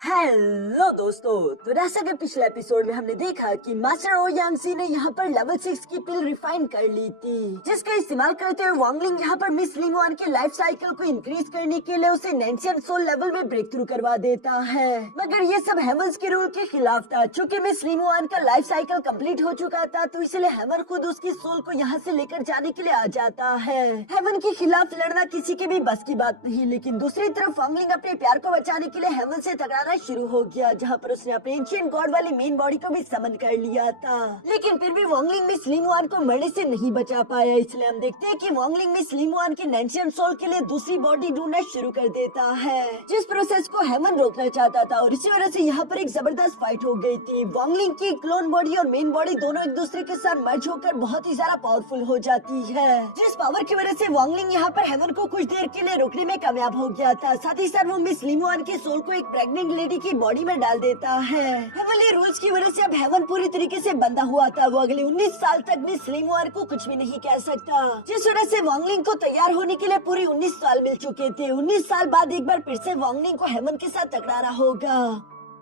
Hello दोस्तों। तो जैसा कि पिछले एपिसोड में हमने देखा कि मास्टर ओ यांगसी ने यहाँ पर लेवल 6 की पिल रिफाइन कर ली थी, जिसका इस्तेमाल करते हुए वांगलिंग यहाँ पर मिस लिंगवान के लाइफ साइकिल को इंक्रीज करने के लिए उसे नेंशियन सोल लेवल में ब्रेक थ्रू करवा देता है। मगर ये सब हेवंस के रूल के खिलाफ था। चूँकि मिस लिंगवान का लाइफ साइकिल कम्प्लीट हो चुका था, तो इसलिए हेवन खुद उसकी सोल को यहाँ से लेकर जाने के लिए आ जाता है। हेवन के खिलाफ लड़ना किसी के भी बस की बात नहीं। लेकिन दूसरी तरफ वांगलिंग अपने प्यार को बचाने के लिए हेवन से टकराना शुरू हो गया, जहाँ पर उसने अपने एंशिएंट गॉड वाली मेन बॉडी को भी समन कर लिया था। लेकिन फिर भी वांगलिंग मिस लिंगवान को मरने से नहीं बचा पाया। इसलिए हम देखते हैं कि वांगलिंग मिस लिंगवान की नेंशियन सोल के लिए दूसरी बॉडी ढूंढना शुरू कर देता है, जिस प्रोसेस को हेवन रोकना चाहता था। और इसी वजह से यहाँ पर एक जबरदस्त फाइट हो गई थी। वांगलिंग की क्लोन बॉडी और मेन बॉडी दोनों एक दूसरे के साथ मर्ज होकर बहुत ही ज्यादा पावरफुल हो जाती है, जिस पावर की वजह से वांगलिंग यहाँ पर हेवन को कुछ देर के लिए रोकने में कामयाब हो गया था। साथ ही साथ वो मिस लिंगवान की सोल को एक प्रेग्नेंट लेडी की बॉडी में डाल देता है। हेवनली रूल्स की वजह से अब हेवन पूरी तरीके से बंधा हुआ था। वो अगले 19 साल तक मिस लिंगवान को कुछ भी नहीं कह सकता, जिस वजह से वांगलिंग को तैयार होने के लिए पूरे 19 साल मिल चुके थे। 19 साल बाद एक बार फिर से वांगलिंग को हेवन के साथ टकराना होगा।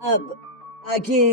अब आगे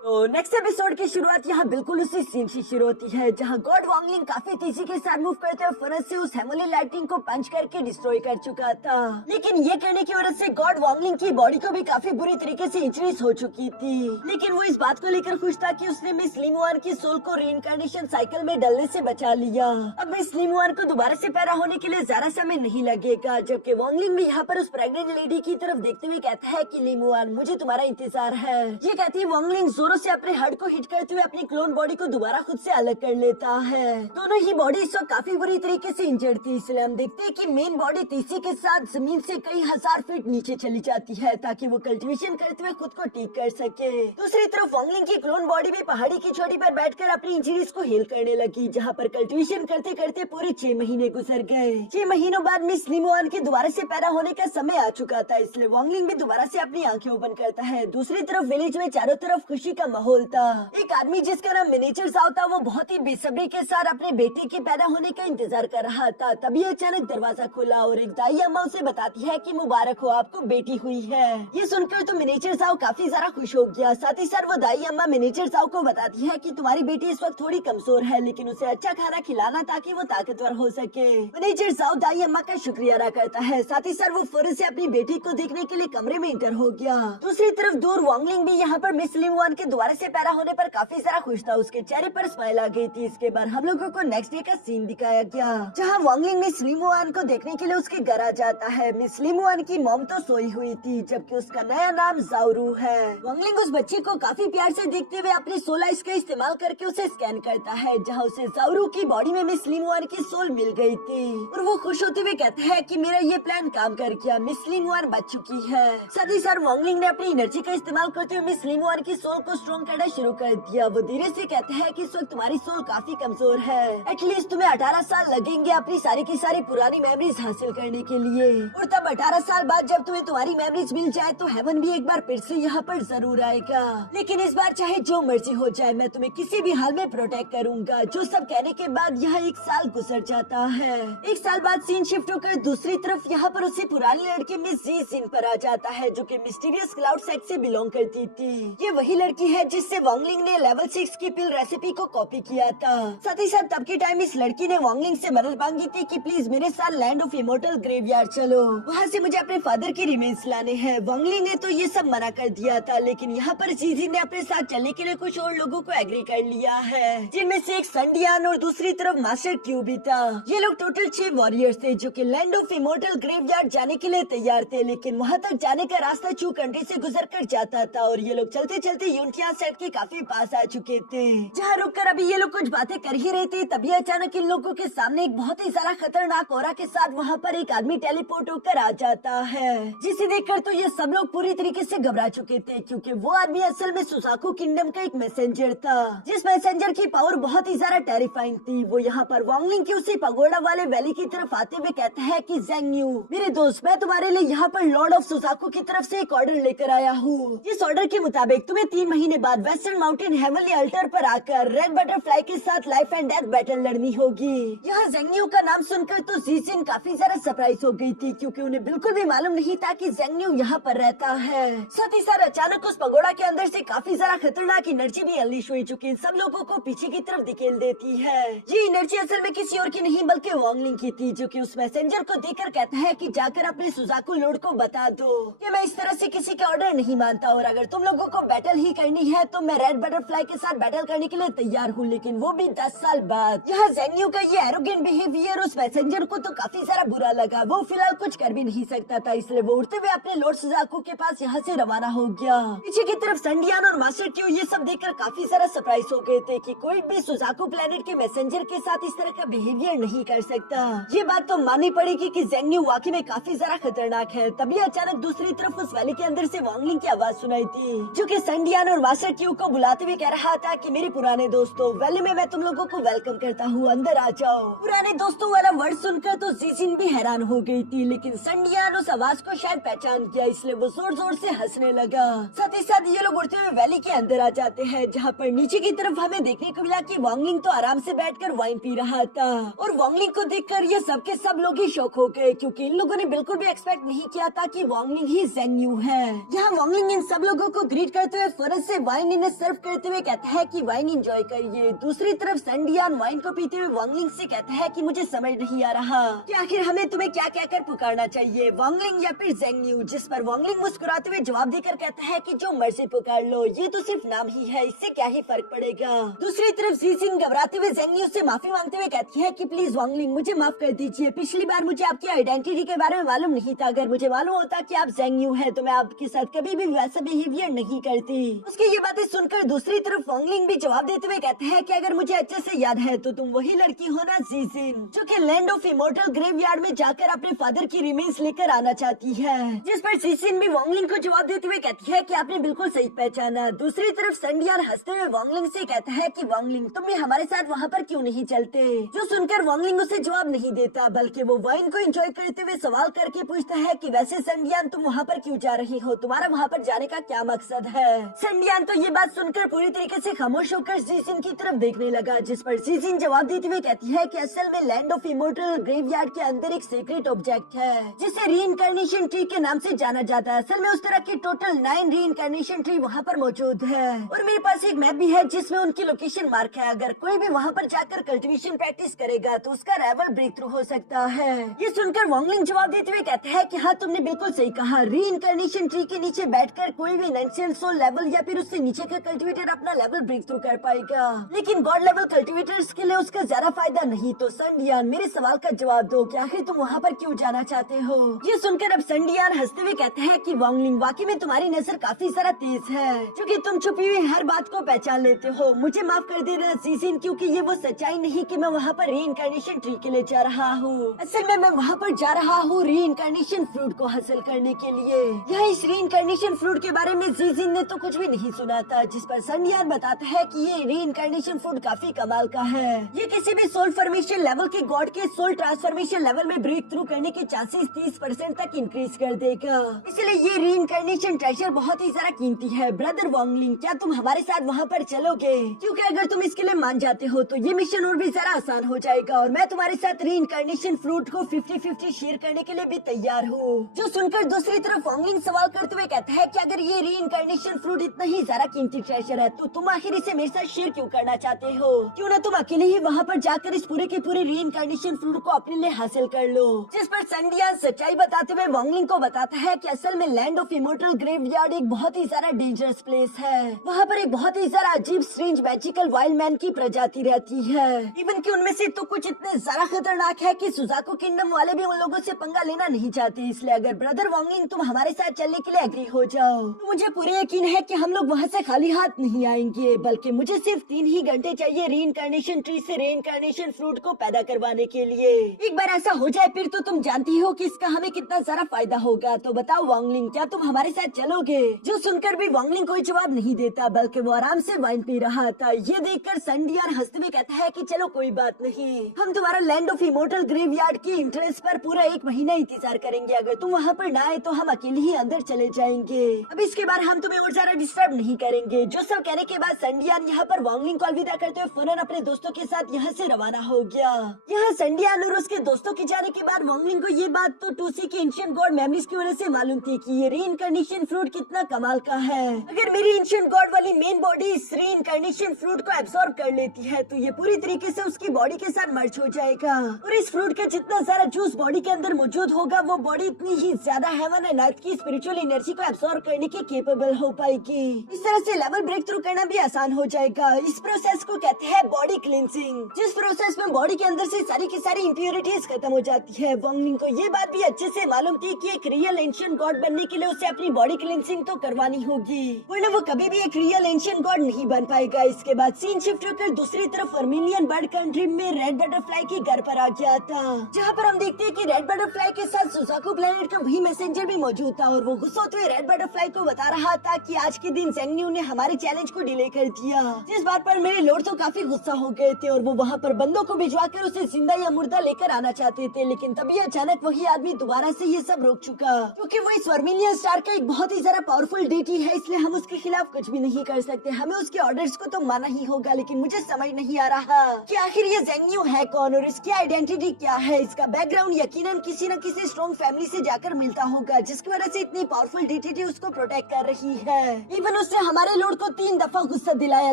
तो नेक्स्ट एपिसोड की शुरुआत यहाँ बिल्कुल उसी सीन से शुरू होती है, जहाँ गॉड वांगलिंग काफी तेजी के साथ मूव करते हुए फरस से उस हेवनली लाइटिंग को पंच करके डिस्ट्रॉय कर चुका था। लेकिन ये करने की वजह से गॉड वांगलिंग की बॉडी को भी काफी बुरी तरीके से इंजरीज हो चुकी थी। लेकिन वो इस बात को लेकर खुश था कि उसने मिस लिंगवान की सोल को रीइंकार्नेशन साइकिल में डलने से बचा लिया। अब मिस लिंगवान को दोबारा से पैदा होने के लिए ज्यादा समय नहीं लगेगा। जबकि वांगलिंग भी यहाँ पर उस प्रेग्नेंट लेडी की तरफ देखते हुए कहता है कि लिंगवान, मुझे तुम्हारा इंतजार है। ये कहती है वांगलिंग जोरों से अपने हड को हिट करते हुए अपनी क्लोन बॉडी को दोबारा खुद से अलग कर लेता है। दोनों ही बॉडी इस वक्त काफी बुरी तरीके से इंजर्ड थी। इसलिए हम देखते हैं कि मेन बॉडी तेजी के साथ जमीन से कई हजार फीट नीचे चली जाती है, ताकि वो कल्टीवेशन करते हुए खुद को ठीक कर सके। दूसरी तरफ वांगलिंग की क्लोन बॉडी भी पहाड़ी की चोटी पर बैठकर अपनी इंजरीज को हील करने लगी, जहाँ पर कल्टीवेशन करते करते पूरे 6 महीने गुजर गए। 6 महीनों बाद मिस लिंगवान के दोबारा से पैदा होने का समय आ चुका था। इसलिए वांगलिंग भी दोबारा से अपनी आंखें ओपन करता है। दूसरी तरफ विलेज में चारों तरफ खुशी का माहौल था। एक आदमी जिसका नाम मिनिएचर साओ था, वो बहुत ही बेसब्री के साथ अपने बेटे के पैदा होने का इंतजार कर रहा था। तभी अचानक दरवाजा खुला और एक दाई अम्मा उसे बताती है कि मुबारक हो, आपको बेटी हुई है। ये सुनकर तो मिनिएचर साओ काफी ज्यादा खुश हो गया। साथ ही साथ वो दाई अम्मा मिनिएचर साओ को बताती है कि तुम्हारी बेटी इस वक्त थोड़ी कमजोर है, लेकिन उसे अच्छा खाना खिलाना ताकि वो ताकतवर हो सके। मिनिएचर साओ दाई अम्मा का शुक्रिया अदा करता है। साथ ही साथ वो फौरन से अपनी बेटी को देखने के लिए कमरे में इंटर हो गया। दूसरी तरफ दूर वांगलिंग भी यहाँ पर मिस लिंगवान के दोबारा से पैदा होने पर काफी सारा खुश था। उसके चेहरे पर स्माइल आ गई थी। इसके बाद हम लोगों को नेक्स्ट डे का सीन दिखाया गया, जहाँ वांगलिंग मिस लिंगवान को देखने के लिए उसके घर आ जाता है। मिस लिंगवान की मॉम तो सोई हुई थी, जबकि उसका नया नाम जाउरू है। वांगलिंग उस बच्चे को काफी प्यार से देखते हुए अपनी सोल आइज का इस्तेमाल करके उसे स्कैन करता है, जहाँ उसे जाउरू की बॉडी में मिस लिंगवान की सोल मिल गई थी। और वो खुश होते हुए कहता है कि मेरा ये प्लान काम कर गया, मिस लिंगवान बच चुकी है। साथ ही साथ वांगलिंग ने अपनी एनर्जी का इस्तेमाल करते हुए मिस लिंगवान की सोल को स्ट्रॉन्ग करना शुरू कर दिया। वो धीरे से कहते हैं कि इस वक्त तुम्हारी सोल काफी कमजोर है। एटलीस्ट तुम्हें 18 साल लगेंगे अपनी सारी की सारी पुरानी मेमोरीज हासिल करने के लिए। और तब 18 साल बाद जब तुम्हें तुम्हारी मेमोरीज मिल जाए, तो हेवन भी एक बार फिर से यहाँ पर जरूर आएगा। लेकिन इस बार चाहे जो मर्जी हो जाए, मैं तुम्हें किसी भी हाल में प्रोटेक्ट करूंगा। जो सब कहने के बाद यहाँ 1 साल गुजर जाता है। 1 साल बाद सीन शिफ्ट होकर दूसरी तरफ यहाँ पर उसी पुरानी लड़की मिस जी सीन पर आ जाता है, जो कि मिस्टीरियस क्लाउड सेक्ट से बिलोंग करती थी। ये वही लड़की है जिससे वांगलिंग ने लेवल 6 की पिल रेसिपी को कॉपी किया था। साथ ही साथ तब के टाइम इस लड़की ने वांगलिंग से मदद मांगी थी कि प्लीज मेरे साथ लैंड ऑफ इमोर्टल ग्रेवयार्ड चलो, वहाँ से मुझे अपने फादर की रिमेन्स लाने हैं। वांगलिंग ने तो ये सब मना कर दिया था, लेकिन यहाँ पर जीजी ने अपने साथ चलने के लिए कुछ और लोगों को एग्री कर लिया है, जिनमें से एक संडियान और दूसरी तरफ मास्टर क्यू भी था। ये लोग टोटल 6 वॉरियर्स थे, जो कि लैंड ऑफ इमोर्टल ग्रेवयार्ड जाने के लिए तैयार थे। लेकिन वहाँ तक जाने का रास्ता चू कंट्री से गुजर कर जाता था, और ये लोग चलते चलते यूनिटिया सेट के काफी पास आ चुके थे। जहाँ रुककर अभी ये लोग कुछ बातें कर ही रहे थे, तभी अचानक इन लोगों के सामने एक बहुत ही सारा खतरनाक औरा के साथ वहाँ पर एक आदमी टेलीपोर्ट होकर आ जाता है, जिसे देखकर तो ये सब लोग पूरी तरीके से घबरा चुके थे, क्योंकि वो आदमी असल में सुसाकू किंगडम का एक मैसेंजर था, जिस मैसेंजर की पावर बहुत ही ज्यादा टेरिफाइंग थी। वो यहाँ पर वांगलिंग की उसी पगोड़ा वाले वैली की तरफ आते हुए कहता है कि ज़ेंग यू, मेरे दोस्त, मैं तुम्हारे लिए यहाँ पर लॉर्ड ऑफ सुसाकू की तरफ से एक ऑर्डर लेकर आया हूँ। इस ऑर्डर के मुताबिक तुम्हें 3 महीने महीने बाद वेस्टर्न माउंटेन हेवनली अल्टर पर आकर रेड बटरफ्लाई के साथ लाइफ एंड डेथ बैटल लड़नी होगी। यहाँ ज़ेंग न्यू का नाम सुनकर तो जीजिन काफी ज्यादा सरप्राइज हो गई थी, क्योंकि उन्हें बिल्कुल भी मालूम नहीं था कि ज़ेंग न्यू यहाँ पर रहता है। साथ ही साथ अचानक उस पगोड़ा के अंदर से काफी ज्यादा खतरनाक एनर्जी भी अनलीश हुई, चुकी सब लोगों को पीछे की तरफ धकेल देती है। ये एनर्जी असल में किसी और की नहीं बल्कि वांगलिंग की थी, जो कि उस मैसेंजर को देखकर कहता है कि जाकर अपने सुजाकू लॉर्ड को बता दो कि मैं इस तरह से किसी का ऑर्डर नहीं मानता, और अगर तुम लोगों को बैटल ही करनी है तो मैं रेड बटरफ्लाई के साथ बैटल करने के लिए तैयार हूँ, लेकिन वो भी 10 साल बाद। यहाँ ज़ेंग न्यू का ये एरोगेंट बिहेवियर उस मैसेंजर को तो काफी सारा बुरा लगा। वो फिलहाल कुछ कर भी नहीं सकता था, इसलिए वो उड़ते हुए अपने लॉर्ड सुजाकू के पास यहाँ से रवाना हो गया। पीछे की तरफ संडियान और मास्टर क्यू ये सब देखकर काफी सारा सरप्राइज हो गए थे कि कोई भी सुजाकू प्लेनेट के मैसेंजर के साथ इस तरह का बिहेवियर नहीं कर सकता। ये बात तो माननी पड़ेगी कि ज़ेंग न्यू वाकई में काफी ज्यादा खतरनाक है। तभी अचानक दूसरी तरफ उस वैली के अंदर से वांगलिंग की आवाज सुनाई थी, जो कि संडियान और मास्टर क्यू को बुलाते हुए कह रहा था कि मेरे पुराने दोस्तों, वैली में मैं तुम लोगों को वेलकम करता हूँ, अंदर आ जाओ। पुराने दोस्तों वाला वर्ड सुनकर तो जीजिन भी हैरान हो गई थी, लेकिन संडियान उस आवाज को शायद पहचान किया, इसलिए वो जोर जोर से हंसने लगा। साथ ही साथ ये लोग उड़ते हुए वैली के अंदर आ जाते हैं, जहाँ पर नीचे की तरफ हमें देखने को मिला कि वांगलिंग तो आराम से बैठकर वाइन पी रहा था। और वांगलिंग को देखकर ये सबके सब लोग ही शॉक हो गए, क्योंकि इन लोगों ने बिल्कुल भी एक्सपेक्ट नहीं किया था कि वांगलिंग ही ज़ेंग न्यू है। यहाँ वांगलिंग इन सब लोगों को ग्रीट करते हुए फौरन से वाइन इन्हें सर्व करते हुए कहता है कि वाइन एंजॉय करिए। दूसरी तरफ संडियान वाइन को पीते हुए वांगलिंग से कहता है कि मुझे समझ नहीं आ रहा कि आखिर हमें तुम्हें क्या कहकर पुकारना चाहिए, वांगलिंग या फिर ज़ेंग न्यू। जिस पर वांगलिंग मुस्कुराते हुए जवाब देकर कहता है कि जो मर्जी पुकार लो, ये तो सिर्फ नाम ही है, इससे क्या ही फर्क पड़ेगा। दूसरी तरफ जीजिन घबराते हुए ज़ेंग न्यू से माफी मांगते हुए कहती है कि प्लीज वांगलिंग मुझे माफ कर दीजिए, पिछली बार मुझे आपकी आइडेंटिटी के बारे में मालूम नहीं था। अगर मुझे मालूम होता कि आप ज़ेंग न्यू है तो मैं आपके साथ कभी भी वैसा बिहेवियर नहीं करती। उसकी ये बातें सुनकर दूसरी तरफ वांगलिंग भी जवाब देते हुए कहते हैं कि अगर मुझे अच्छे से याद है तो तुम वही लड़की हो ना जीजिन, जो कि लैंड ऑफ इमोर्टल ग्रेवयार्ड में जाकर अपने फादर की रिमेन्स लेकर आना चाहती है। जिस पर जीजिन भी वांगलिंग को जवाब देते हुए कहती है कि आपने बिल्कुल सही पहचाना। दूसरी तरफ संडियान हंसते हुए वांगलिंग से कहता है कि वांगलिंग तुम भी हमारे साथ वहाँ पर क्यों नहीं चलते। जो सुनकर वांगलिंग उसे जवाब नहीं देता, बल्कि वो वाइन को एंजॉय करते हुए सवाल करके पूछता है कि वैसे संडियान तुम वहाँ पर क्यों जा रही हो, तुम्हारा वहाँ पर जाने का क्या मकसद है। संडियान तो ये बात सुनकर पूरी तरीके से खामोश होकर जीजिन की तरफ देखने लगा, जिस पर जीजिन जवाब देते हुए कहती है कि असल में लैंड ऑफ इमोर्टल ग्रेवयार्ड के अंदर एक सीक्रेट ऑब्जेक्ट है, जिसे रीइंकार्नेशन ट्री के नाम से जाना जाता है। असल में उस तरह के टोटल 9 रीइंकार्नेशन ट्री वहाँ पर मौजूद है, और मेरे पास एक मैप भी है जिसमें उनकी लोकेशन मार्क है। अगर कोई भी वहाँ पर जाकर कल्टीवेशन प्रैक्टिस करेगा तो उसका रेवल ब्रेक थ्रू हो सकता है। ये सुनकर वांगलिंग जवाब देते हुए कहता है कि हाँ तुमने बिल्कुल सही कहा, रीइंकार्नेशन ट्री के नीचे बैठकर कोई भी एंशिएंट सोल लेवल या फिर उससे नीचे का कल्टीवेटर अपना लेवल ब्रेक थ्रू कर पाएगा, लेकिन गॉड लेवल कल्टीवेटर्स के लिए उसका ज्यादा फायदा नहीं। तो संडियान मेरे सवाल का जवाब दो कि आखिर तुम वहाँ पर क्यों जाना चाहते हो। ये सुनकर अब संडियान हंसते हुए कहते हैं कि वांगलिंग वाकई में तुम्हारी नजर काफी सारा तेज है, क्योंकि तुम छुपी हुई हर बात को पहचान लेते हो। मुझे माफ कर देना जीजिन, क्योंकि ये वो सच्चाई नहीं कि मैं वहाँ पर रीइंकार्नेशन ट्री के लिए जा रहा हूँ। असल में मैं वहाँ पर जा रहा हूँ रीइंकार्नेशन फ्रूट को हासिल करने के लिए। यहाँ इस रीइंकार्नेशन फ्रूट के बारे में जीजिन ने तो कुछ भी नहीं सुना था, जिस पर संडियान बताता है कि ये रीइंकार्नेशन फ्रूट काफी कमाल का है। ये किसी भी सोल फॉर्मेशन लेवल के गॉड के सोल ट्रांसफॉर्मेशन लेवल में ब्रेक थ्रू करने के चांसेस 30% तक इंक्रीज कर देगा। इसलिए ये रीइंकार्नेशन ट्रेजर बहुत ही ज्यादा कीमती है। ब्रदर वांगलिंग, क्या तुम हमारे साथ वहाँ पर चलोगे? क्योंकि अगर तुम इसके लिए मान जाते हो तो ये मिशन और भी ज्यादा आसान हो जाएगा, और मैं तुम्हारे साथ रीइंकार्नेशन फ्रूट को 50-50 शेयर करने के लिए भी तैयार हूँ। जो सुनकर दूसरी तरफ वांगलिंग सवाल करते हुए कहता है कि अगर ये रीइंकार्नेशन फ्रूट इतना ही ज्यादा कीमती ट्रेजर है तो तुम आखिर इसे मेरे साथ शेयर क्यों करना चाहते हो? क्यों ना तुम अकेले ही वहाँ पर जाकर इस पूरे के पूरे रीइंकार्नेशन फ्रूट को अपने लिए हासिल कर लो। जिस पर संडियान सच्चाई बताते हुए वांगलिंग को बताता है कि असल में लैंड ऑफ इमोर्टल ग्रेवयार्ड एक बहुत ही ज्यादा डेंजरस प्लेस है। वहाँ पर एक बहुत ही ज्यादा अजीब स्ट्रेंज मैजिकल वाइल्ड मैन की प्रजाति रहती है। इवन कि उनमें से तो कुछ इतने ज्यादा खतरनाक है कि सुजाकू किंगडम वाले भी उन लोगों से पंगा लेना नहीं चाहते। इसलिए अगर ब्रदर वांगलिंग तुम हमारे साथ चलने के लिए एग्री हो जाओ तो मुझे पूरे यकीन है कि हम लोग वहाँ से खाली हाथ नहीं आएंगे, बल्कि मुझे सिर्फ 3 ही घंटे चाहिए रीइंकार्नेशन ट्री से रीइंकार्नेशन फ्रूट को पैदा करवाने के लिए। एक बार ऐसा हो जाए फिर तो तुम जानती हो कि इसका हमें कितना सारा फायदा होगा। तो बताओ वांगलिंग, क्या तुम हमारे साथ चलोगे? जो सुनकर भी वांगलिंग कोई जवाब नहीं देता, बल्कि वो आराम से वाइन पी रहा था। ये देखकर संडियान हंसते हुए कहता है कि चलो कोई बात नहीं, हम तुम्हारा लैंड ऑफ इमोर्टल ग्रेवयार्ड की इंटरेस्ट पर पूरा 1 महीना इंतजार करेंगे। अगर तुम वहाँ पर ना आए तो हम अकेले ही अंदर चले जाएंगे। अब इसके बाद हम तुम्हें और ज्यादा डिस्टर्ब डिस्टर्ब नहीं करेंगे। जो सब कहने के बाद संडियान यहाँ पर वांगलिंग को अलविदा करते हुए फौरन अपने दोस्तों के साथ यहाँ से रवाना हो गया। यहाँ संडियान और उसके दोस्तों के जाने के बाद वांगलिंग को ये बात तो टूसी के एंशिएंट गॉड मेमोरीज की वजह से मालूम थी कि ये रीइंकार्नेशन फ्रूट कितना कमाल का है। अगर मेरी एंशिएंट गॉड वाली मेन बॉडी इस रीइंकार्नेशन फ्रूट को एब्सॉर्ब कर लेती है तो ये पूरी तरीके से उसकी बॉडी के साथ मर्ज हो जाएगा और इस फ्रूट का जितना सारा जूस बॉडी के अंदर मौजूद होगा वो बॉडी इतनी ही ज्यादा हेवन एंड अर्थ की स्पिरिचुअल एनर्जी को एब्सॉर्ब करने के केपेबल हो पाएगी। इस तरह से लेवल ब्रेक थ्रू करना भी आसान हो जाएगा। इस प्रोसेस को कहते हैं बॉडी क्लींसिंग, जिस प्रोसेस में बॉडी के अंदर से सारी की सारी इम्प्योरिटीज खत्म हो जाती है। वांगलिंग को ये बात भी अच्छे से मालूम थी कि एक रियल एंशिएंट गॉड बनने के लिए उसे अपनी बॉडी क्लींसिंग तो करवानी होगी, वरना वो कभी भी एक रियल एंशिएंट गॉड नहीं बन पाएगा। इसके बाद सीन शिफ्ट होकर दूसरी तरफ अर्मेनियन बर्ड कंट्री में रेड बटरफ्लाई के घर पर आ गया था, जहाँ पर हम देखते हैं कि रेड बटरफ्लाई के साथ सुजाकू प्लेनेट का वही मैसेंजर भी मौजूद था और वो गुस्सा होते हुए रेड बटरफ्लाई को बता रहा था कि आज के दिन ज़ेंगन्यू ने हमारे चैलेंज को डिले कर दिया, जिस बात पर मेरे लॉर्ड तो काफी गुस्सा हो गए थे और वो वहाँ पर बंदों को भिजवाकर उसे जिंदा या मुर्दा लेकर आना चाहते थे। लेकिन तभी अचानक वही आदमी दोबारा से ये सब रोक चुका, क्योंकि वो इस वर्मिलियन स्टार का एक बहुत ही ज्यादा पावरफुल डीटी है, इसलिए हम उसके खिलाफ कुछ भी नहीं कर सकते। हमें उसके ऑर्डर्स को तो माना ही होगा। लेकिन मुझे समझ नहीं आ रहा कि आखिर ये ज़ेंगन्यू है कौन और इसकी आइडेंटिटी क्या है। इसका बैकग्राउंड यकीनन किसी न किसी स्ट्रॉन्ग फैमिली से जाकर मिलता होगा, जिसकी वजह से इतनी पावरफुल डीटी उसको प्रोटेक्ट कर रही है। इवन उसने हमारे लॉर्ड को 3 दफा गुस्सा दिलाया,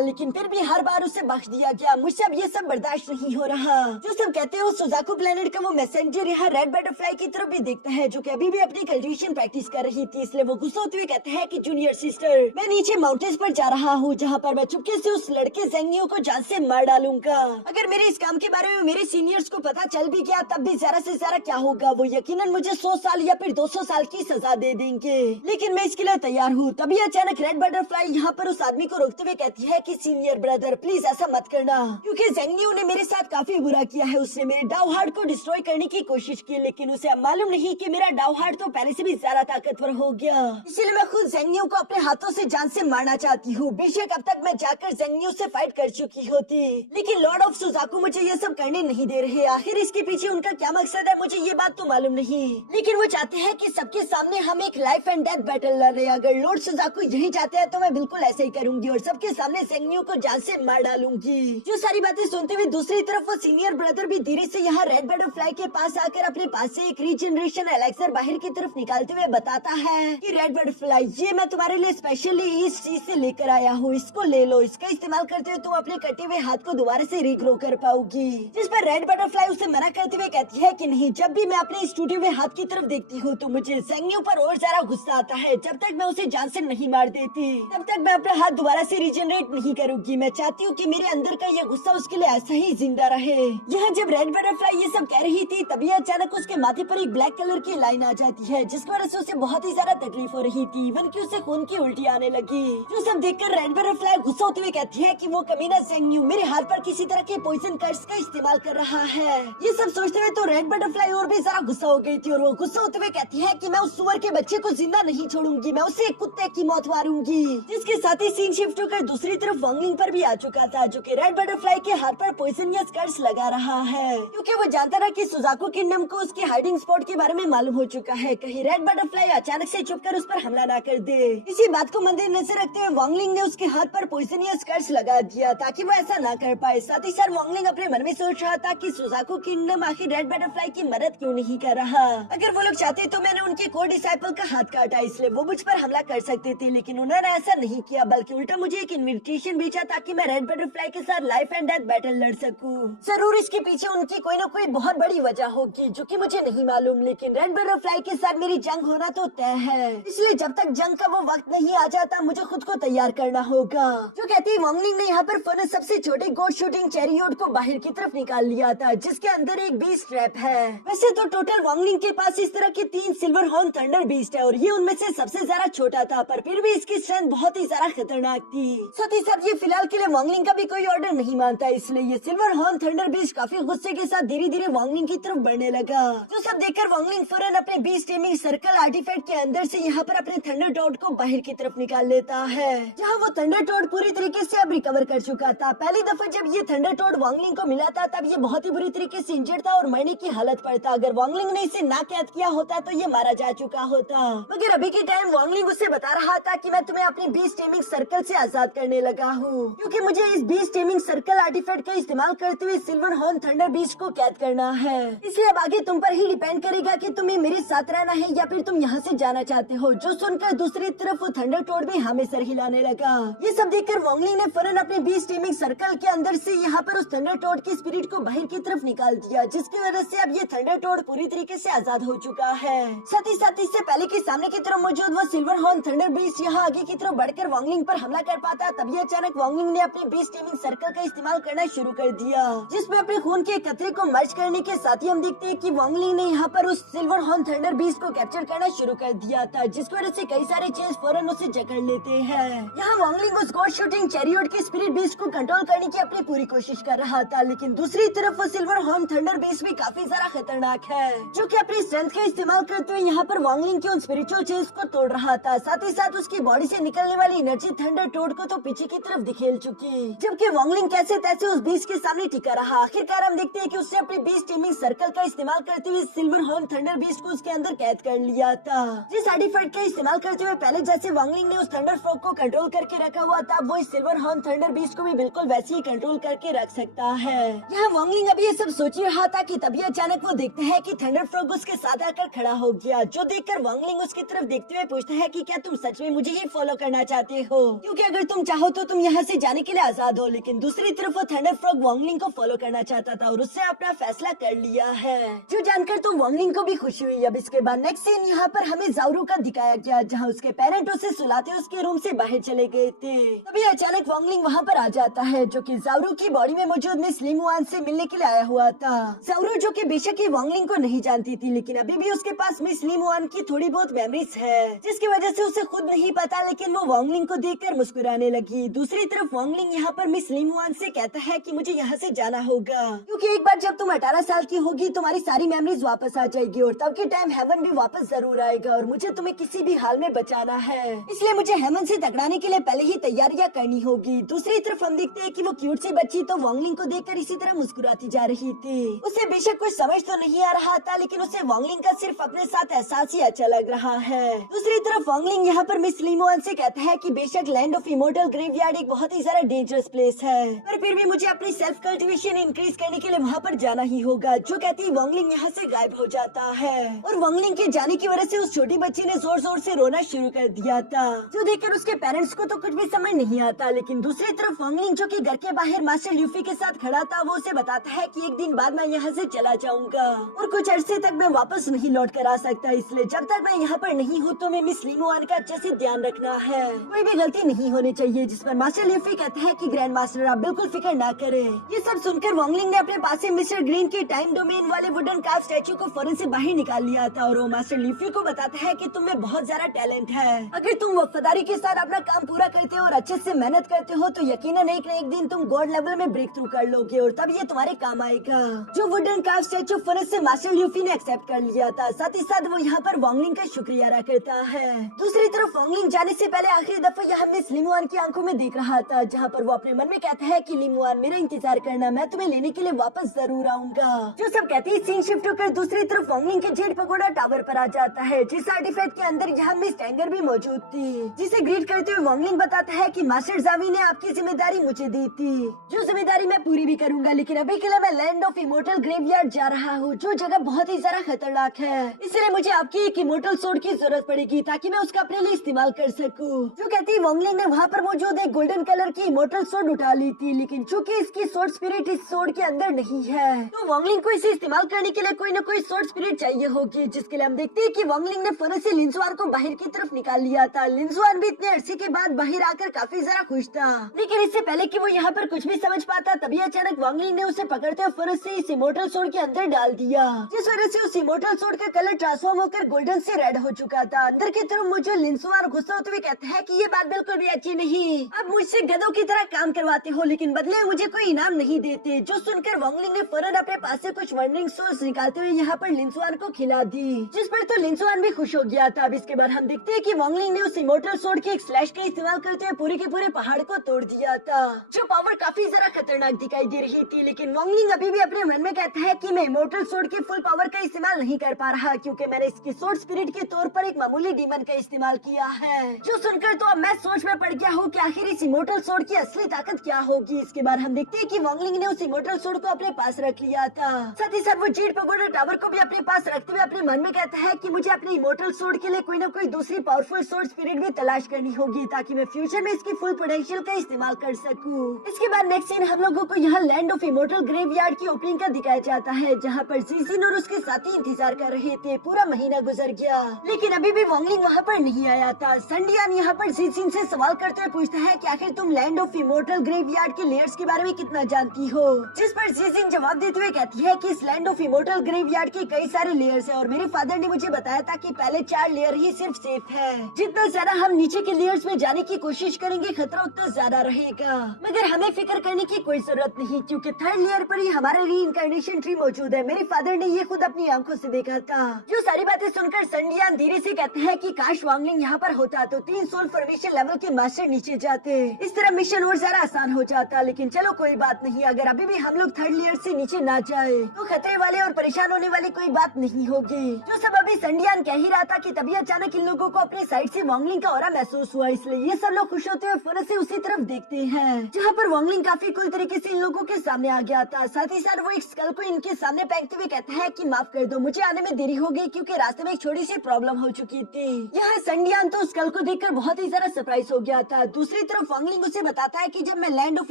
लेकिन फिर भी हर बार उसे बख्श दिया गया। मुझसे अब ये सब बर्दाश्त नहीं हो रहा। जो सब कहते हैं सुजाकू प्लेनेट का वो मैसेंजर यहाँ रेड बटरफ्लाई की तरफ भी देखता है, जो कि अभी भी अपनी कल्टिवेशन प्रैक्टिस कर रही थी, इसलिए वो गुस्सा होते हुए कहते हैं कि जूनियर सिस्टर, मैं नीचे माउंटेन्स पर जा रहा हूँ, जहाँ पर मैं चुपके से उस लड़के ज़ेंगन्यू को जान से मार डालूंगा। अगर मेरे इस काम के बारे में मेरे सीनियर्स को पता चल भी गया तब भी ज्यादा से ज्यादा क्या होगा, वो यकीनन मुझे 100 साल या फिर 200 साल की सजा दे देंगे, लेकिन मैं इसके लिए तैयार हूँ। तभी अचानक रेड बटरफ्लाई यहाँ पर उस आदमी को रोकते हुए कहती है कि सीनियर ब्रदर प्लीज ऐसा मत करना, क्योंकि ज़ेंगन्यू ने मेरे साथ काफी बुरा किया है। उसने मेरे डाउ हार्ट को डिस्ट्रॉय करने की कोशिश की, लेकिन उसे अब मालूम नहीं कि मेरा डाउ हार्ट तो पहले से भी ज्यादा ताकतवर हो गया, इसलिए मैं खुद ज़ेंगन्यू को अपने हाथों से जान से मारना चाहती हूँ। बेशक अब तक मैं जाकर ज़ेंगन्यू से फाइट कर चुकी होती, लेकिन लॉर्ड ऑफ सुजाकू मुझे ये सब करने नहीं दे रहे। आखिर इसके पीछे उनका क्या मकसद है मुझे ये बात तो मालूम नहीं, लेकिन वो चाहते हैं कि सबके सामने हम एक लाइफ एंड डेथ बैटल लड़ रहे हैं। अगर लॉर्ड सुजाकू यही चाहते हैं तो मैं बिल्कुल ऐसे ही करूंगी और सबके सामने ज़ेंगन्यू को जान से मार डालूंगी। जो सारी बातें सुनते हुए दूसरी तरफ वो सीनियर ब्रदर भी धीरे से यहाँ रेड बटरफ्लाई के पास आकर अपने पास से एक रीजनरेशन एलेक्सर बाहर की तरफ निकालते हुए बताता है कि रेड बटरफ्लाई ये मैं तुम्हारे लिए स्पेशली इस चीज से लेकर आया हूँ, इसको ले लो। इसका इस्तेमाल करते हुए तुम अपने कटे हुए हाथ को दोबारा से रीग्रो कर पाओगी। जिस पर रेड बटरफ्लाई उसे मना करते हुए कहती है कि नहीं, जब भी मैं अपने इस टूटे हुए हाथ की तरफ देखती हूँ तो मुझे ज़ेंगन्यू पर और ज्यादा गुस्सा आता है। जब तक मैं उसे जान से नहीं मार देती तब तक मैं अपना हाथ दोबारा से रिजनरेट नहीं करूंगी। मैं चाहती हूँ कि मेरे अंदर का ये गुस्सा उसके लिए ऐसा ही जिंदा रहे। यहाँ जब रेड बटरफ्लाई ये सब कह रही थी तभी अचानक उसके माथे पर एक ब्लैक कलर की लाइन आ जाती है, जिसकी वजह से उसे बहुत ही ज्यादा तकलीफ हो रही थी, इवन कि उसे खून की उल्टी आने लगी। जो सब देखकर रेड बटरफ्लाई गुस्सा होते हुए कहती है कि वो कमीना ज़ेंगन्यू मेरे हाथ पर किसी तरह के पॉइजन कर्स का इस्तेमाल कर रहा है। ये सब सोचते हुए तो रेड बटरफ्लाई और भी ज्यादा गुस्सा हो गई थी और वो गुस्सा होते हुए कहती है कि मैं उस सुअर के बच्चे को जिंदा नहीं छोड़ूंगी, मैं उसे एक कुत्ते की मौत मारूंगी। जिसके साथ ही सीन शिफ्ट होकर दूसरी तरफ वांगलिंग पर भी आ चुका था, जो कि रेड बटरफ्लाई के हाथ पर पॉइजनियस कर्स लगा रहा है, क्योंकि वो जानता था कि सुजाकू किंगडम को उसकी हाइडिंग स्पॉट के बारे में मालूम हो चुका है। कहीं रेड बटरफ्लाई अचानक से छुपकर उस पर हमला ना कर दे। इसी बात को मद्देनजर रखते हुए वांगलिंग ने उसके हाथ पर पॉइजनियस कर्स लगा दिया ताकि वो ऐसा ना कर पाए। साथ ही साथ वांगलिंग अपने मन में सोच रहा था कि सुजाकू किंगडम आखिर रेड बटरफ्लाई की मदद क्यों नहीं कर रहा। अगर वो लोग चाहते तो मैंने उनके को डिसाइपल का हाथ काटा, इसलिए वो मुझ पर हमला कर सकते थे, लेकिन उन्होंने ऐसा नहीं किया, बल्कि उल्टा मुझे एक इन्विटेशन भेजा ताकि मैं रेड बटरफ्लाई के साथ लाइफ एंड डेथ बैटल लड़ सकूं। जरूर इसके पीछे उनकी कोई न कोई बहुत बड़ी वजह होगी जो कि मुझे नहीं मालूम, लेकिन रेड बटरफ्लाई के साथ मेरी जंग होना तो तय है, इसलिए जब तक जंग का वो वक्त नहीं आ जाता मुझे खुद को तैयार करना होगा। जो कहती है वांगलिंग ने यहाँ पर फौरन सबसे छोटे गोड शूटिंग चैरियोट को बाहर की तरफ निकाल लिया था, जिसके अंदर एक बीस्ट ट्रैप है। वैसे तो टोटल वांगलिंग के पास इस तरह के 3 सिल्वर हॉर्न थंडर बीस्ट है और ये उनमें से सबसे ज्यादा छोटा था, पर फिर भी इसकी स्ट्रेंथ बहुत ही ज्यादा खतरनाक थी। साथ ही साथ ये फिलहाल के लिए वांगलिंग का भी कोई ऑर्डर नहीं मानता, इसलिए ये सिल्वर हॉर्न थंडर बीस्ट काफी गुस्से के साथ धीरे धीरे वांगलिंग की तरफ बढ़ने लगा। जो सब देखकर वांगलिंग फौरन अपने बीस्ट टेमिंग सर्कल आर्टिफैक्ट के अंदर से यहाँ पर अपने थंडर टॉड को बाहर की तरफ निकाल लेता है, जहाँ वो थंडर टॉड पूरी तरीके से अब रिकवर कर चुका था। पहली दफा जब ये थंडर टॉड वांगलिंग को मिला था तब ये बहुत ही बुरी तरीके से इंजर्ड था और मरने की हालत पर था। अगर वांगलिंग ने इसे ना कैद किया होता तो ये मारा जा चुका होता, मगर अभी के टाइम वांगलिंग उससे बता रहा था कि मैं तुम्हें अपनी बीस्ट टेमिंग सर्कल से आजाद करने लगा हूँ, क्योंकि मुझे इस बीस्ट टेमिंग सर्कल आर्टिफैक्ट का इस्तेमाल करते हुए सिल्वर हॉर्न थंडर बीस्ट को कैद करना है। इसलिए अब आगे तुम पर ही डिपेंड करेगा कि तुम्हें मेरे साथ रहना है या फिर तुम यहाँ से जाना चाहते हो। जो सुनकर दूसरी तरफ वो थंडर टोड भी हमें सर हिलाने लगा। ये सब देखकर वॉन्गलिंग ने फौरन अपने बीस्ट टेमिंग सर्कल के अंदर से यहाँ पर उस थंडर टोड की स्पिरिट को बाहर की तरफ निकाल दिया, जिसकी वजह से अब ये थंडर टोड पूरी तरीके से आजाद हो चुका है। साथ ही इससे पहले कि सामने की तरफ मौजूद वो सिल्वर हॉर्न थंडर बीस्ट यहाँ आगे की तरफ बढ़कर वॉन्गलिंग पर हमला कर पाता, तभी अचानक वॉन्गलिंग ने अपने बीस्ट टेमिंग सर्कल का इस्तेमाल करना शुरू कर दिया, जिसमें अपने खून के कतरे को मर्ज करने के साथ ही हम देखते हैं कि वॉन्गलिंग ने यहाँ पर उस सिल्वर हॉर्न थंडर बीस्ट को कैप्चर करना शुरू कर दिया था, जिसकी वजह से कई सारे चेंज फौरन उसे जकड़ लेते हैं। यहाँ वॉन्गलिंग उस गॉड शूटिंग चैरियट की स्पिरिट बीस्ट को कंट्रोल करने की अपनी पूरी कोशिश कर रहा था, लेकिन दूसरी तरफ वो सिल्वर हॉर्न थंडर बीस्ट भी काफी ज्यादा खतरनाक है, जो कि अपनी स्ट्रेंथ का इस्तेमाल करते हुए यहाँ पर वॉन्गलिंग के उन स्पिरिचुअल चेंज को तोड़ रहा था। साथ ही साथ उसकी बॉडी से निकलने वाली एनर्जी थंडर टोड को तो पीछे की तरफ धकेल चुकी, जबकि वॉन्गलिंग कैसे तैसे उस बीस्ट के सामने टिका रहा। आखिरकार हम देखते हैं कि उसने अपनी बीस्ट टेमिंग सर्कल का इस्तेमाल करते हुए सिल्वर हॉर्न थंडर बीस्ट को उसके अंदर कैद कर लिया था। जिस आर्टिफैक्ट का इस्तेमाल करते हुए पहले जैसे वॉन्गलिंग ने उस थंडर फ्रॉग को कंट्रोल करके रखा हुआ था, वो इस सिल्वर हॉर्न थंडर बीस्ट को भी बिल्कुल वैसे ही कंट्रोल करके रख सकता है। यहाँ वॉन्गलिंग अभी ये सब सोच ही रहा था कि तभी अचानक वो देखते हैं कि थंडर फ्रॉग उसके साथ आकर खड़ा हो गया, जो देखकर वॉन्गलिंग उसकी तरफ देखते हुए पूछता है कि क्या तुम सच में मुझे ही फॉलो करना चाहते हो, क्योंकि अगर तुम चाहो तो तुम यहाँ से जाने के लिए आजाद हो। लेकिन दूसरी तरफ वो थंडर फ्रॉग वॉन्गलिंग को फॉलो करना चाहता था और उससे अपना फैसला कर लिया है, जो जानकर तो वॉन्गलिंग को भी खुशी हुई। अब इसके बाद नेक्स्ट सीन यहाँ पर हमें ज़ाउरू का दिखाया गया, जहाँ उसके पेरेंट उसे सुलाते उसके रूम से बाहर चले गए थे। तभी अचानक वॉन्गलिंग वहाँ पर आ जाता है, जो कि ज़ाउरू की बॉडी में मौजूद मिस लिमुआन से मिलने के लिए आया हुआ था। ज़ाउरू जो कि बेशक ही वॉन्गलिंग को नहीं जानती थी, लेकिन अभी भी उसके पास मिस लिमुआन की थोड़ी बहुत मेमोरीज है, जिसकी वजह से उसे खुद नहीं पता, लेकिन वो वॉन्गलिंग को देखकर मुस्कुराने लगी। दूसरी तरफ वॉन्गलिंग यहाँ पर मिस लिमुआन से कहता है कि मुझे यहाँ से जाना होगा, क्योंकि एक बार जब तुम 18 साल की होगी तुम्हारी सारी मेमोरीज वापस आ जाएगी और तब के टाइम हेवन भी वापस जरूर आएगा और मुझे तुम्हें किसी भी हाल में बचाना है, इसलिए मुझे हेवन से टकराने के लिए पहले ही तैयारियां करनी होगी। दूसरी तरफ हम देखते हैं कि वो क्यूट सी बच्ची तो वॉन्गलिंग को देखकर इसी तरह मुस्कुराती जा रही थी। उसे बेशक कुछ समझ तो नहीं आ रहा था, लेकिन उसे वॉन्गलिंग का सिर्फ अपने साथ एहसास ही अच्छा लग रहा है। दूसरी तरफ वॉन्गलिंग यहाँ पर मिस लिमुआन से कहता है कि बेशक लैंड ऑफ इमोर्टल ग्रेवयार्ड एक बहुत ही ज्यादा डेंजरस प्लेस है, पर फिर भी मुझे अपनी सेल्फ कल्टिवेशन इंक्रीज करने के लिए वहाँ पर जाना ही होगा। जो कहती वॉन्गलिंग यहाँ से गायब हो जाता है और वॉन्गलिंग के जाने की वजह से उस छोटी बच्ची ने जोर जोर से रोना शुरू कर दिया था, जो देखकर उसके पेरेंट्स को तो कुछ भी समझ नहीं आता। लेकिन दूसरी तरफ वॉन्गलिंग जो कि घर के बाहर मास्टर ल्यूफी के साथ खड़ा था, वो उसे बताता है कि एक दिन बाद मैं यहाँ से चला जाऊंगा और कुछ अरसे तक मैं वापस नहीं लौट कर आ सकता, इसलिए जब तक मैं यहाँ पर नहीं हूँ तो मैं मिस लिमुआन का अच्छे से ध्यान रखना है, कोई भी गलती नहीं होनी चाहिए। जिस पर मास्टर ल्यूफी कहते हैं कि ग्रैंड मास्टर आप बिल्कुल फिक्र ना करें। ये सब सुनकर वॉन्गलिंग ने अपने पास से मिस्टर ग्रीन के टाइम डोमेन वाले वुडन कार्व स्टैचू को फौरन से बाहर निकाल लिया था और वो मास्टर ल्यूफी को बताता है कि तुम्हें बहुत ज्यादा टैलेंट है। अगर तुम वफादारी के साथ अपना काम पूरा करते हो और अच्छे से मेहनत करते हो तो यकीनन एक न एक दिन तुम गॉड लेवल में ब्रेक थ्रू कर लोगे और तब ये तुम्हारे काम आएगा। जो वुडन कार्व स्टैचू फौरन से मास्टर ल्यूफी ने एक्सेप्ट कर लिया था। साथ ही साथ वो यहाँ पर वॉन्गलिंग का शुक्रिया अदा करता है। दूसरी तरफ वॉन्गलिंग जाने से पहले आखिरी दफा यहाँ मिस लिमुआन की आंखों में देख रहा था, जहाँ पर वो अपने मन में कहता है कि लिमुआन मेरा इंतजार करना, मैं तुम्हें लेने के लिए वापस जरूर आऊंगा। जो सब कहती है सीन शिफ्ट होकर दूसरी तरफ वॉन्गलिंग के जेड पगोडा टावर पर आ जाता है, जिस आर्टिफैक्ट के अंदर यहाँ मिस टैंगर भी मौजूद थी, जिसे ग्रीट करते हुए वॉन्गलिंग बताता है कि मास्टर जावी ने आपकी जिम्मेदारी मुझे दी थी, जो जिम्मेदारी मैं पूरी भी करूंगा, लेकिन अभी के लिए मैं लैंड ऑफ इमोर्टल ग्रेवयार्ड जा रहा हूँ, जो जगह बहुत ही ज्यादा खतरनाक है, इसलिए मुझे आपकी एक इमोर्टल सोर्ड की जरूरत पड़ेगी ताकि मैं उसका अपने लिए इस्तेमाल कर सकूं। जो कहती वॉन्गलिंग ने वहाँ पर मौजूद एक गोल्डन कलर की इमोर्टल सोर्ड उठा ली थी, लेकिन चूंकि इसकी सोर्ड स्पिरिट इस सोर्ड के अंदर नहीं है तो वॉन्गलिंग को इसे इस्तेमाल करने के लिए कोई न कोई सोर्ड स्पिरिट चाहिए होगी, जिसके लिए हम देखते हैं कि वॉन्गलिंग ने फौरन से लिंजुआन को बाहर की तरफ निकाल लिया था। लिंजुआन भी इतने अरसे के बाद बाहर आकर काफी ज्यादा खुश था, लेकिन इससे पहले कि वो यहाँ पर कुछ भी समझ पाता तभी अचानक वॉन्गलिंग ने उसे पकड़ते हुए फौरन से इस इमोर्टल सोर्ड के अंदर डाल दिया, जिस वजह से उस इमोर्टल सोर्ड का कलर ट्रांसफॉर्म होकर गोल्डन से रेड हो चुका था। अंदर की तरफ मुझे लिंजुआन गुस्सा होते हुए कहता है कि ये बात बिल्कुल भी अच्छी नहीं, अब मुझसे गधों की तरह काम करवाते हो लेकिन बदले में मुझे कोई इनाम नहीं देते। जो सुनकर वॉन्गलिंग ने फौरन अपने पास से कुछ वंडरिंग सोर्स निकालते हुए यहाँ पर लिंजुआन को खिला दी, जिस पर तो लिंजुआन भी खुश हो गया था। अब इसके बाद हम देखते हैं कि वॉन्गलिंग ने उस इमोर्टल सोर्ड के एक स्लैश का इस्तेमाल करते हुए पूरे के पूरे पहाड़ को तोड़ दिया था, जो पावर काफी जरा खतरनाक दिखाई दे रही थी। लेकिन वॉन्गलिंग अभी भी अपने मन में कहता है कि मैं इमोर्टल सोर्ड की फुल पावर का इस्तेमाल नहीं कर पा रहा, क्योंकि मैंने इसकी सोर्ड स्पिरिट के तौर पर एक मामूली डीमन का इस्तेमाल किया है, जो जो सुनकर तो अब मैं सोच में पड़ गया हूँ कि आखिर इस इमोर्टल सोर्ड की असली ताकत क्या होगी। इसके बाद हम देखते हैं कि वॉन्गलिंग ने उस इमोर्टल सोर्ड को अपने पास रख लिया था। साथ ही साथ वो जीट पगोडा टावर को भी अपने पास रखते हुए अपने मन में कहता है कि मुझे अपने इमोर्टल सोर्ड के लिए कोई न कोई दूसरी पावरफुल सोर्ड स्पिरिट भी तलाश करनी होगी ताकि मैं फ्यूचर में इसकी फुल पोटेंशियल का इस्तेमाल कर सकूं। इसके बाद नेक्स्ट सीन हम लोगों को यहाँ लैंड ऑफ इमोर्टल ग्रेवयार्ड की ओपनिंग का दिखाया जाता है, जहाँ पर जीजिन और उसके साथी इंतजार कर रहे थे। पूरा महीना गुजर गया लेकिन अभी भी वॉन्गलिंग वहाँ पर नहीं आया था। संडियान यहाँ पर जीजिन से सवाल करते हुए पूछता है कि आखिर तुम लैंड ऑफ इमोर्टल ग्रेवयार्ड के लेयर्स के बारे में कितना जानती हो, जिस पर जीजिन जवाब देते हुए कहती है कि इस लैंड ऑफ इमोर्टल ग्रेवयार्ड के कई सारे लेयर्स हैं और मेरे फादर ने मुझे बताया था कि पहले 4 लेयर ही सिर्फ सेफ है। जितना ज्यादा हम नीचे के लेयर्स में जाने की कोशिश करेंगे खतरा उतना ज्यादा रहेगा, मगर हमें फिक्र करने की कोई जरूरत नहीं क्योंकि 3rd लेयर पर ही हमारा रीइंकार्नेशन ट्री मौजूद है। मेरे फादर ने ये खुद अपनी आंखों से देखा था। जो सारी बातें सुनकर संडियान धीरे से कहते हैं कि काश वॉन्गलिंग यहाँ पर होता तो 3 सोल फॉर्मेशन लेवल के मास्टर नीचे जाते, इस तरह मिशन और ज्यादा आसान हो जाता। लेकिन चलो कोई बात नहीं, अगर अभी भी हम लोग 3rd लेयर से नीचे ना जाए तो खतरे वाले और परेशान होने वाली कोई बात नहीं होगी। जो सब अभी संडियान कह ही रहा था कि तभी अचानक इन लोगों को अपने साइड से वॉन्गलिंग का ऑरा महसूस हुआ, इसलिए ये सब लोग खुश होते हुए फौरन से उसी तरफ देखते हैं जहाँ पर वॉन्गलिंग काफी कूल तरीके से इन लोगों के सामने आ गया था। साथ ही साथ वो एक स्कल को इनके सामने फेंकते हुए कहता है कि माफ कर दो, मुझे आने में देरी हो गई क्योंकि रास्ते में एक छोटी सी प्रॉब्लम हो चुकी थी। यहाँ संडियान तो स्कल को देखकर बहुत ही ज्यादा सरप्राइज हो गया था। दूसरी तरफ वॉन्गलिंग उसे बताता है कि जब मैं लैंड ऑफ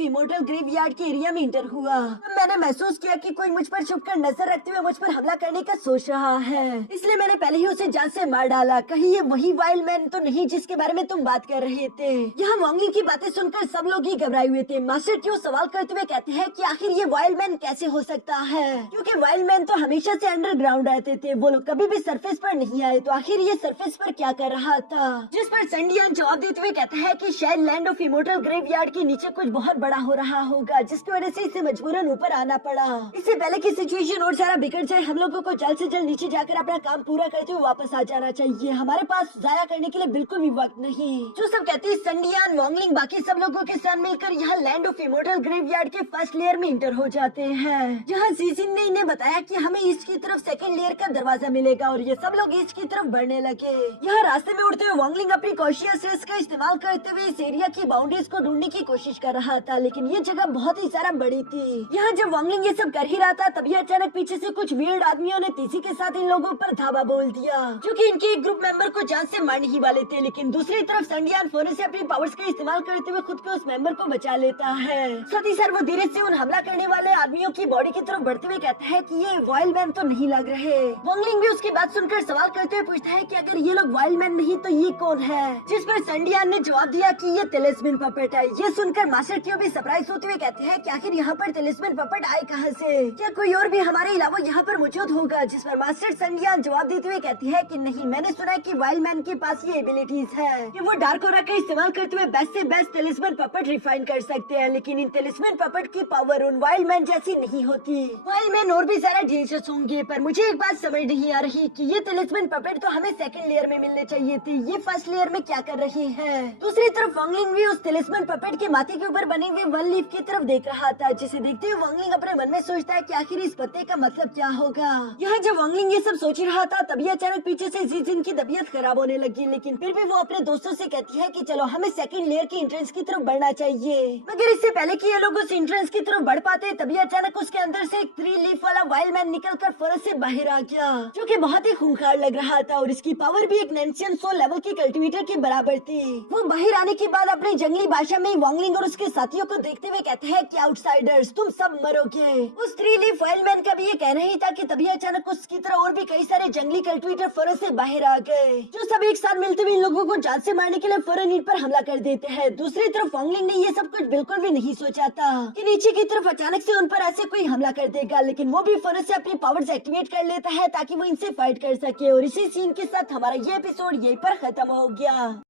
इमोर्टल ग्रेवयार्ड के एरिया में इंटर हुआ तो मैंने महसूस किया कि कोई मुझ पर छुपकर नजर रखते हुए मुझ पर हमला करने का सोच रहा है, इसलिए मैंने पहले ही उसे जान से मार डाला। कहीं ये वही वाइल्ड मैन तो नहीं जिसके बारे में तुम बात कर रहे थे। यहाँ वॉन्गलिंग की बातें सुनकर सब लोग ही घबराए हुए थे। मास्टर क्यों सवाल करते हुए कहते हैं कि आखिर ये वाइल्ड मैन कैसे हो सकता है, क्योंकि वाइल्ड मैन तो हमेशा से अंडरग्राउंड रहते थे, वो लोग कभी भी सरफेस पर नहीं आए, तो आखिर ये सरफेस पर क्या कर रहा था। जिस पर संडियान जवाब देते हुए कहता है कि शायद लैंड ऑफ इमोर्टल ग्रेवयार्ड के नीचे कुछ बहुत बड़ा हो रहा होगा, जिसकी वजह से इसे मजबूरन ऊपर आना पड़ा। इससे पहले की सिचुएशन और सारा बिगड़ जाए, हम लोगों को जल्द से जल्द नीचे जाकर अपना काम पूरा करते हुए वापस आ जाना चाहिए। हमारे पास जाया करने के लिए बिल्कुल भी वक्त नहीं। जो सब कहते हैं संडियान, वॉन्गलिंग बाकी सब लोगों के साथ मिलकर यहाँ लैंड ऑफ इमोर्टल ग्रेवयार्ड के फर्स्ट लेयर में इंटर हो जाते हैं, जहाँ जीजिन ने इन्हें बताया कि हमें ईस्ट की तरफ 2nd लेयर का दरवाजा मिलेगा और ये सब लोग ईस्ट की तरफ बढ़ने लगे। यहाँ रास्ते में उड़ते हुए वॉन्गलिंग अपनी कॉशियस रेस का इस्तेमाल करते हुए इस एरिया की बाउंड्रीज को ढूंढने की कोशिश कर रहा था, लेकिन ये जगह बहुत ही सारा बड़ी थी। यहाँ जब वॉन्गलिंग ये सब कर ही रहा था तभी अचानक पीछे से कुछ वियर्ड आदमियों ने तेजी के साथ इन लोगों पर धावा बोल दिया, क्योंकि इनके एक ग्रुप मेंबर को जान से मारने ही वाले थे। लेकिन दूसरी तरफ संडियान फौरन से अपनी पावर्स का इस्तेमाल करते हुए खुद को उस मेंबर को बचा लेता है। साथ ही साथ वो धीरे से उन हमला करने वाले आदमियों की बॉडी की तरफ बढ़ते हुए कहता है कि ये वाइल्ड मैन तो नहीं लग रहे। वॉन्गलिंग भी उसकी बात सुनकर सवाल करते हुए पूछता है कि अगर ये लोग वाइल्ड मैन नहीं तो ये कौन है, जिस पर संडियान ने जवाब दिया कि ये तिलिस्मिन पपेट है। ये सुनकर मास्टर क्यों भी सरप्राइज होते हुए कहते हैं कि आखिर यहाँ पर तिलिस्मिन पपेट आए कहाँ से, क्या कोई और भी हमारे अलावा यहाँ पर मौजूद होगा। जिस पर मास्टर संडियान जवाब देते हुए कहती है कि नहीं, मैंने सुना है कि वाइल्ड मैन के पास ये एबिलिटीज है कि वो डार्क ऑरा का इस्तेमाल करते हुए बेस्ट से बेस्ट तिलिस्मिन पपेट रिफाइन कर सकते हैं, लेकिन इन तिलिस्मिन पपेट की पावर उन वाइल्ड मैन जैसी नहीं होती। वाइल्ड मैन और भी सारा डेंजरस होंगे, पर मुझे एक बात समझ नहीं आ रही कि ये तिलिस्मिन पपेट तो हमें 2nd लेयर में मिलने चाहिए थे, ये 1st लेयर में क्या कर रही है। दूसरी तरफ वॉन्गलिंग भी उस तिलिस्मिन पपेट के माथे के ऊपर बने हुए वन लीफ की तरफ देख रहा था, जिसे देखते हुए वॉन्गलिंग अपने मन में सोचता है कि आखिर इस पत्ते का मतलब क्या होगा। यहाँ जब वॉन्गलिंग ये सब सोच रहा था तभी अचानक पीछे से जीजिन की तबीयत खराब होने लगी, लेकिन फिर भी वो अपने दोस्तों से कहती है कि चलो हमें 2nd लेयर की एंट्रेंस की तरफ बढ़ना चाहिए। मगर इससे पहले कि ये लोग उस एंट्रेंस की तरफ बढ़ पाते तभी अचानक उसके अंदर से एक 3 लीफ वाला वाइल्ड मैन निकलकर फौरन से बाहर आ गया, जो कि बहुत ही खूंखार लग रहा था और इसकी पावर भी एक नेंशियन सोल लेवल की कल्टीवेटर के बराबर थी। वो बाहर आने के बाद अपने जंगली भाषा में वॉन्गलिंग और उसके साथियों को देखते हुए कहते हैं कि आउटसाइडर्स तुम सब मरोगे। उस 3 लीफ वाइल्ड मैन का भी ये कहना ही था कि तभी अचानक उसकी तरह और भी कई सारे जंगली कल्टीवेटर फौरन से बाहर आ गए, जो सब एक साथ मिलते हुए इन लोगों को जान से मारने के लिए फौरन इन पर हमला कर देते हैं। दूसरी तरफ वॉन्गलिंग ने ये सब कुछ बिल्कुल भी नहीं सोचा था कि नीचे की तरफ अचानक से उन पर ऐसे कोई हमला कर देगा, लेकिन वो भी फौरन से अपनी पावर्स एक्टिवेट कर लेता है ताकि वो इनसे फाइट कर सके। और इसी सीन के साथ हमारा ये एपिसोड यहीं पर खत्म हो गया।